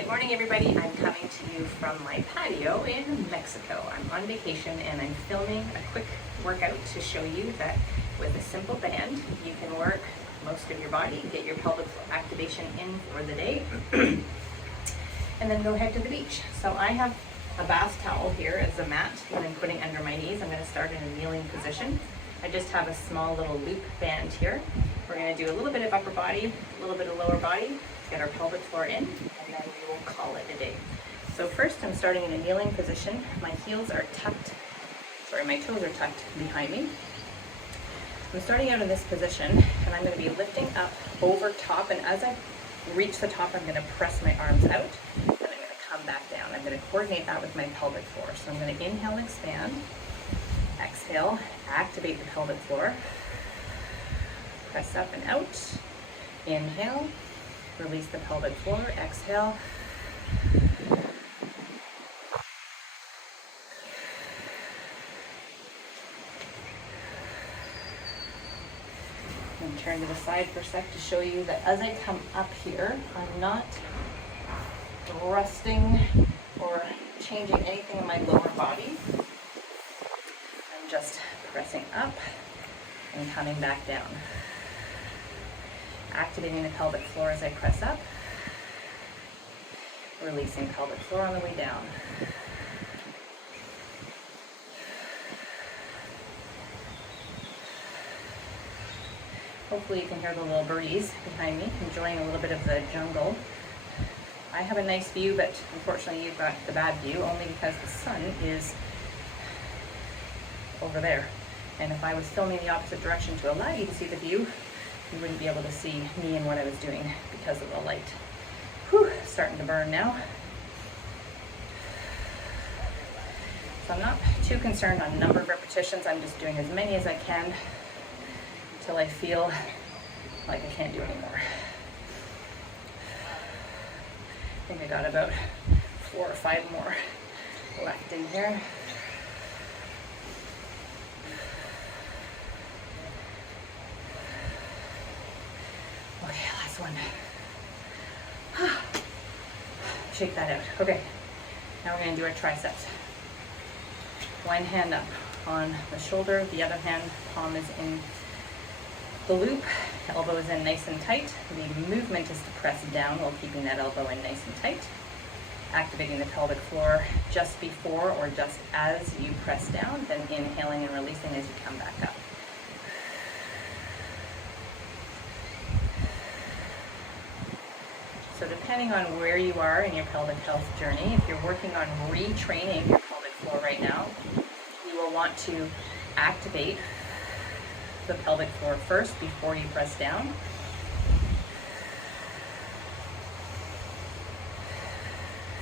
Good morning, everybody. I'm coming to you from my patio in Mexico. I'm on vacation and I'm filming a quick workout to show you that with a simple band, you can work most of your body, get your pelvic floor activation in for the day, and then go head to the beach. So I have a bath towel here as a mat that I'm putting under my knees. I'm going to start in a kneeling position. I just have a small little loop band here. We're going to do a little bit of upper body, a little bit of lower body, get our pelvic floor in, and then we will call it a day. So first I'm starting in a kneeling position. My heels are tucked, my toes are tucked behind me. I'm starting out in this position and I'm going to be lifting up over top, and as I reach the top I'm going to press my arms out and I'm going to come back down. I'm going to coordinate that with my pelvic floor. So I'm going to inhale and expand, exhale, activate the pelvic floor, press up and out, inhale, release the pelvic floor, exhale. And turn to the side for a sec to show you that as I come up here, I'm not thrusting or changing anything in my lower body. I'm just pressing up and coming back down. Activating the pelvic floor as I press up, releasing pelvic floor on the way down. Hopefully you can hear the little birdies behind me, enjoying a little bit of the jungle. I have a nice view, but unfortunately you've got the bad view only because the sun is over there. And if I was filming the opposite direction to allow you to see the view, you wouldn't be able to see me and what I was doing because of the light. Whew, starting to burn now. So I'm not too concerned on number of repetitions. I'm just doing as many as I can until I feel like I can't do anymore. I think I got about 4 or 5 more left in here. Okay, last one. Shake that out. Okay, now we're going to do our triceps. One hand up on the shoulder, the other hand, palm is in the loop, elbow is in nice and tight. The movement is to press down while keeping that elbow in nice and tight. Activating the pelvic floor just before or just as you press down, then inhaling and releasing as you come back up. So depending on where you are in your pelvic health journey, if you're working on retraining your pelvic floor right now, you will want to activate the pelvic floor first before you press down.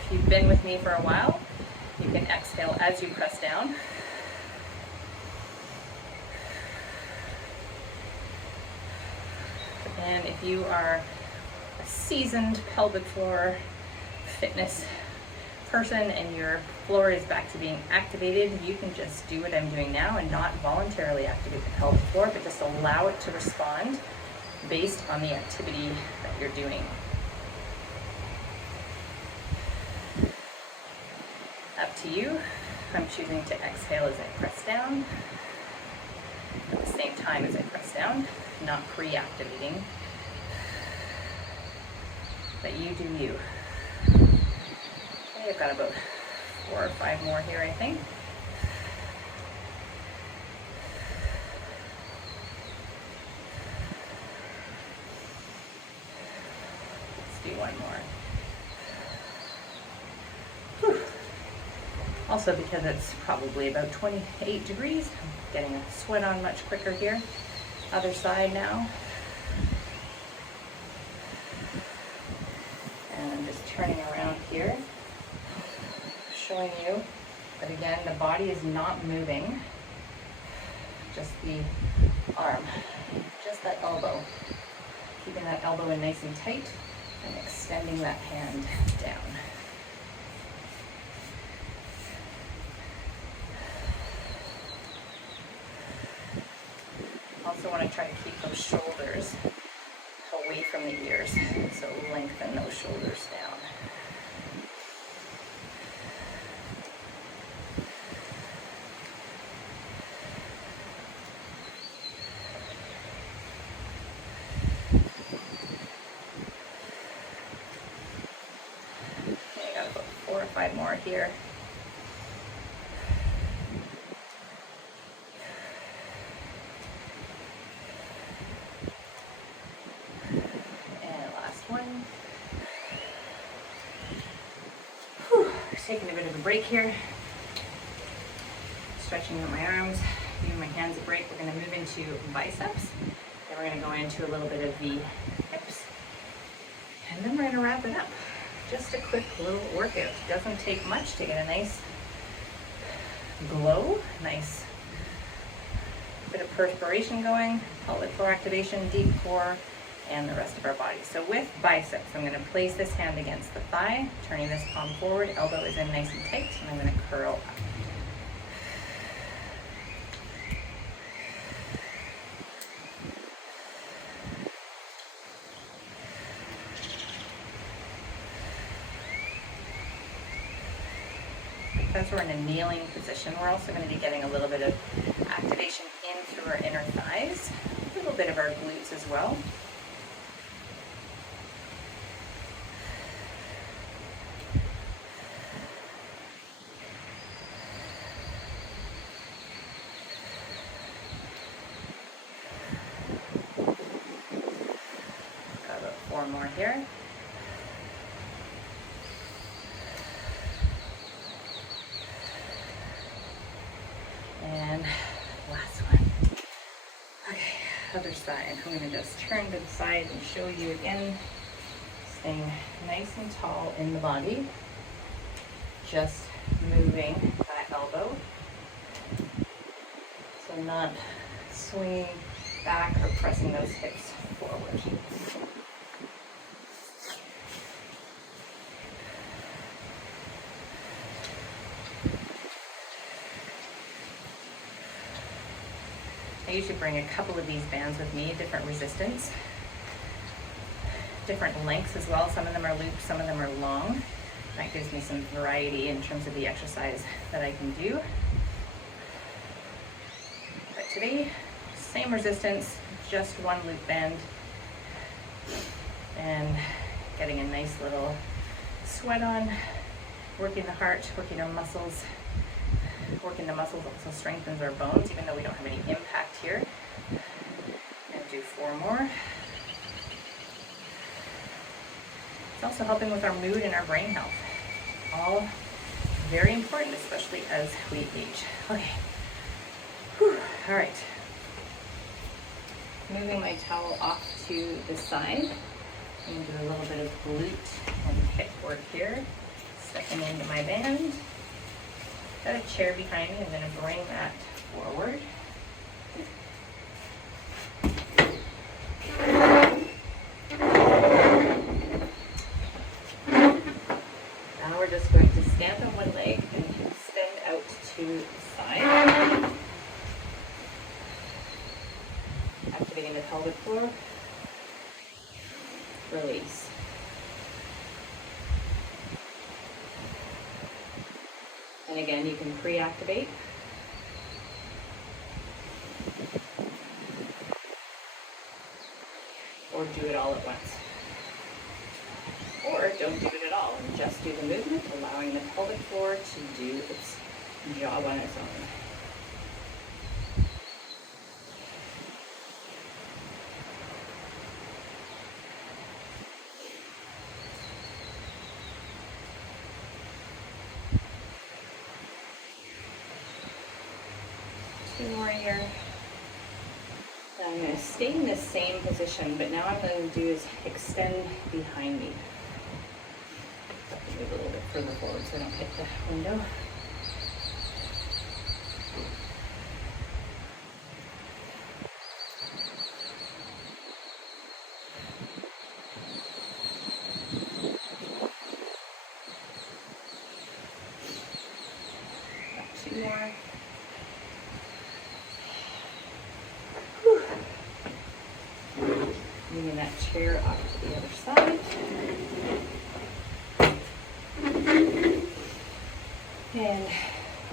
If you've been with me for a while, you can exhale as you press down. And if you are a seasoned pelvic floor fitness person and your floor is back to being activated, you can just do what I'm doing now and not voluntarily activate the pelvic floor, but just allow it to respond based on the activity that you're doing. Up to you. I'm choosing to exhale as I press down at the same time as I press down, not pre-activating. But you do you. Okay, I've got about 4 or 5 more here, I think. Let's do one more. Whew. Also, because it's probably about 28 degrees, I'm getting a sweat on much quicker here. Other side now. Turning around here, showing you that again the body is not moving, just the arm, just that elbow, keeping that elbow in nice and tight and extending that hand down. Also want to try to keep those shoulders away from the ears, so lengthen those shoulders down. here. And last one. Whew. Taking a bit of a break here. Stretching out my arms, giving my hands a break. We're going to move into biceps. Then we're going to go into a little bit of the hips. And then we're going to wrap it up. Just a quick little workout. It doesn't take much to get a nice glow, nice bit of perspiration going, pelvic floor activation, deep core, and the rest of our body. So with biceps, I'm going to place this hand against the thigh, turning this palm forward, elbow is in nice and tight, and I'm going to curl up. Because we're in a kneeling position, we're also going to be getting a little bit of activation in through our inner thighs, a little bit of our glutes as well. Got about 4 more here. And last one. Okay, other side. I'm going to just turn to the side and show you again, staying nice and tall in the body, just moving that elbow, so not swinging back or pressing those hips forward. I usually bring a couple of these bands with me, different resistance, different lengths as well. Some of them are looped, some of them are long. That gives me some variety in terms of the exercise that I can do. But today, same resistance, just one loop band, and getting a nice little sweat on, working the heart, working our muscles. Working the muscles also strengthens our bones, even though we don't have any impact here. And do 4 more. It's also helping with our mood and our brain health. All very important, especially as we age. Okay. Whew. All right. Moving my towel off to the side. I'm going to do a little bit of glute and hip work here. Stepping into my band. Got a chair behind me. I'm going to bring that forward. Now we're just going to stand on one leg and extend out to the side. Activating the pelvic floor. Release. And again, you can pre-activate. Or do it all at once. Or don't do it at all and just do the movement, allowing the pelvic floor to do its job on its own. More here. I'm going to stay in this same position, but now what I'm going to do is extend behind me. Move a little bit further forward so I don't hit the window. Got 2 more. Moving that chair off to the other side. And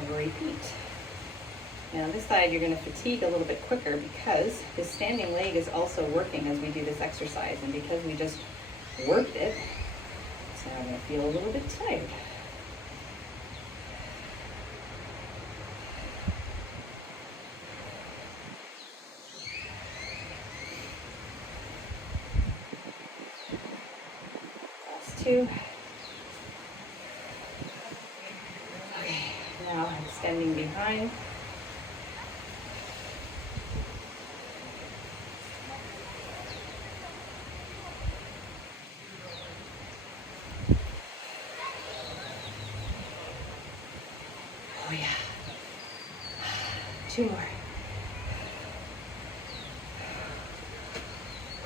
we'll repeat. Now on this side you're going to fatigue a little bit quicker because this standing leg is also working as we do this exercise, and because we just worked it, it's now going to feel a little bit tired. to. Okay, now I'm extending behind. Oh yeah. 2 more.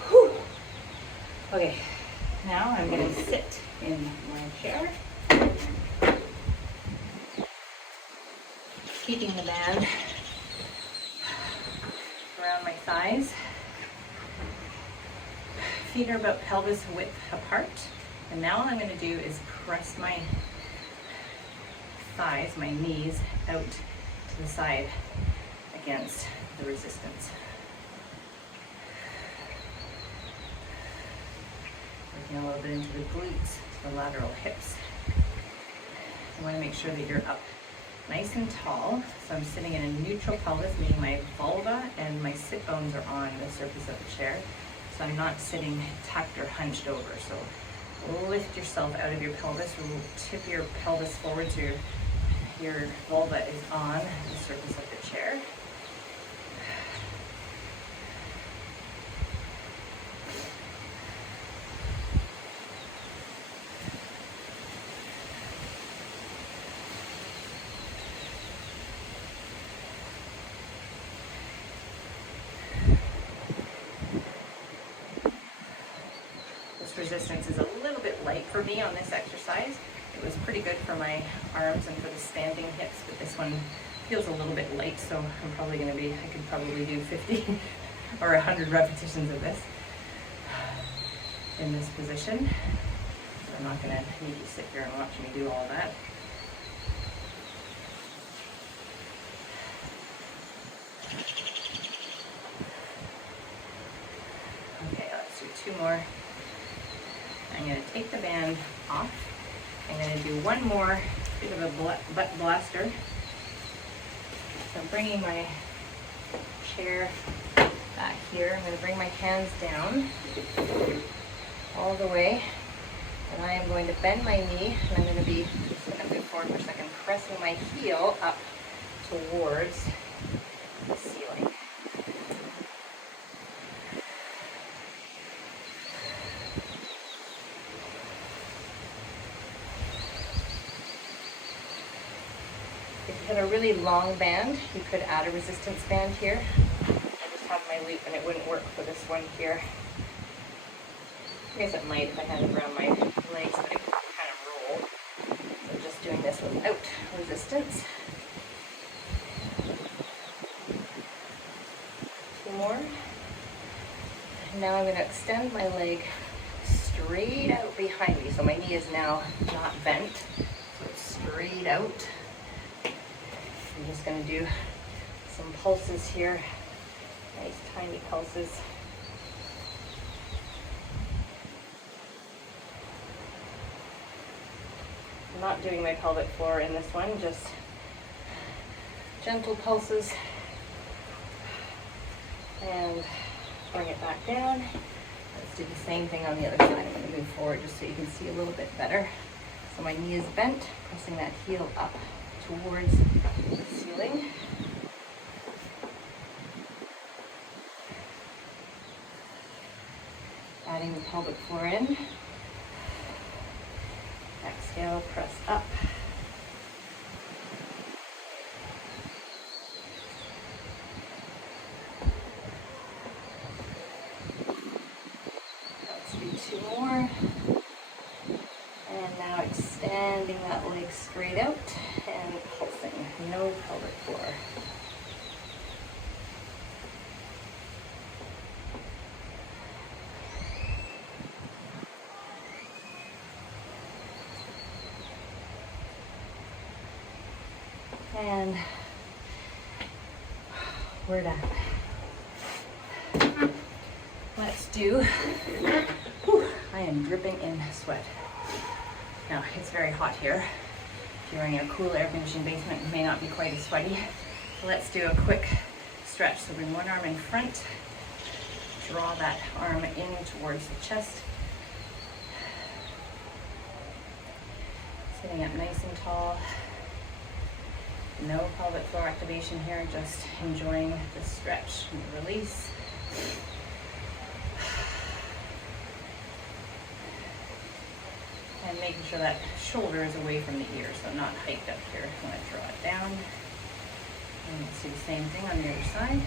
Whew. Okay, now I'm going to sit in my chair, keeping the band around my thighs. Feet are about pelvis width apart. And now all I'm going to do is press my thighs, my knees, out to the side against the resistance. Working a little bit into the glutes, the lateral hips. You want to make sure that you're up nice and tall. So I'm sitting in a neutral pelvis, meaning my vulva and my sit bones are on the surface of the chair. So I'm not sitting tucked or hunched over. So lift yourself out of your pelvis, tip your pelvis forward so your vulva is on the surface of the chair. Resistance is a little bit light for me on this exercise. It was pretty good for my arms and for the standing hips, but this one feels a little bit light, so I'm probably going to be, I could probably do 50 or 100 repetitions of this in this position. So I'm not going to need you to sit here and watch me do all that. Okay, let's do 2 more. I'm going to take the band off. I'm going to do 1 more bit of a butt blaster. So I'm bringing my chair back here. I'm going to bring my hands down all the way. And I am going to bend my knee. And I'm going to be, just going to move forward for a second, pressing my heel up towards the ceiling. If you had a really long band, you could add a resistance band here. I just have my loop and it wouldn't work for this one here. I guess it might if I had it around my legs, but it would kind of roll. So I'm just doing this without resistance. 2 more. And now I'm going to extend my leg straight out behind me. So my knee is now not bent, so it's straight out. I'm just going to do some pulses here, nice tiny pulses. I'm not doing my pelvic floor in this one, just gentle pulses. And bring it back down. Let's do the same thing on the other side. I'm going to move forward just so you can see a little bit better. So my knee is bent, pressing that heel up towards the ceiling. Adding the pelvic floor in. Exhale, press up. Let's do 2 more. And now extending that leg straight out and pulsing. No pelvic floor. And we're done. Let's do, I am dripping in sweat. Now, it's very hot here. If you're in a cool air-conditioned basement, it may not be quite as sweaty. Let's do a quick stretch. So bring one arm in front, draw that arm in towards the chest. Sitting up nice and tall. No pelvic floor activation here, just enjoying the stretch and the release. And making sure that shoulder is away from the ear, so not hiked up here. I'm going to draw it down. And we'll see the same thing on the other side.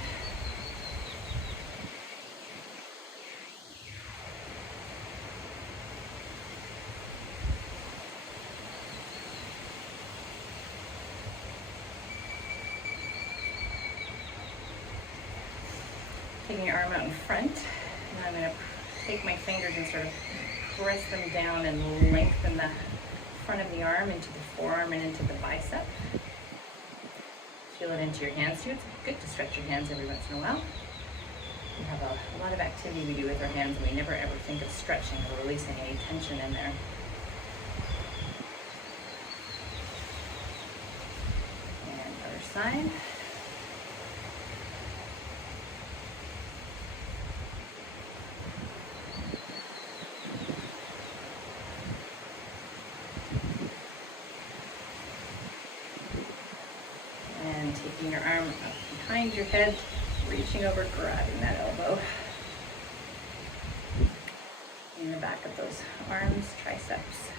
Taking your arm out in front, and I'm going to take my fingers and sort of press them down and lengthen the front of the arm into the forearm and into the bicep. Feel it into your hands too. It's good to stretch your hands every once in a while. We have a lot of activity we do with our hands, and we never ever think of stretching or releasing any tension in there. And other side. Taking your arm up behind your head, reaching over, grabbing that elbow in the back of those arms, triceps.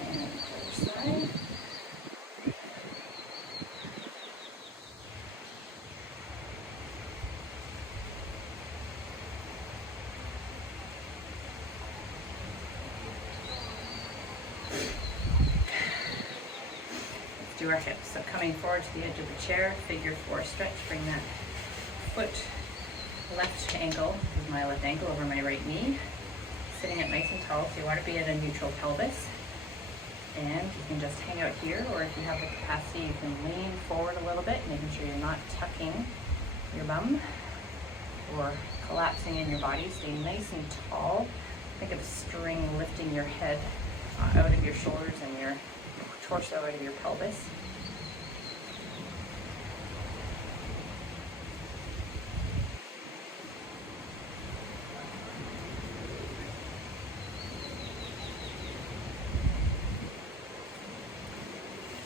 And other side. Do our hips. So coming forward to the edge of the chair, figure 4 stretch, bring that foot left ankle with my left ankle over my right knee, sitting up nice and tall, so you want to be at a neutral pelvis. And you can just hang out here, or if you have the capacity, you can lean forward a little bit, making sure you're not tucking your bum or collapsing in your body. Stay nice and tall. Think of a string lifting your head out of your shoulders and your torso out of your pelvis.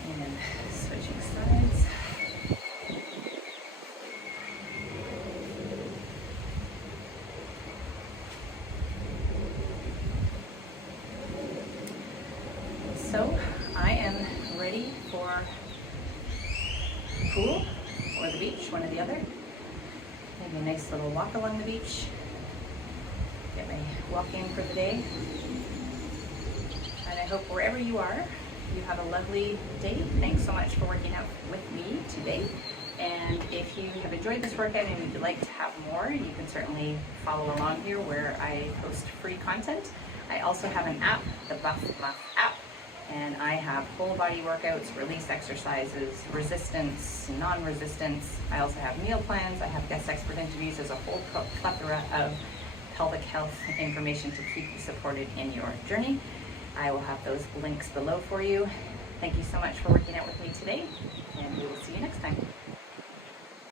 And switching sides. So I am ready for the pool or the beach, one or the other. Maybe a nice little walk along the beach. Get my walk in for the day. And I hope wherever you are, you have a lovely day. Thanks so much for working out with me today. And if you have enjoyed this workout and you'd like to have more, you can certainly follow along here where I post free content. I also have an app, the Buff app. And I have whole body workouts, release exercises, resistance, non-resistance. I also have meal plans. I have guest expert interviews. There's a whole plethora of pelvic health information to keep you supported in your journey. I will have those links below for you. Thank you so much for working out with me today, and we will see you next time.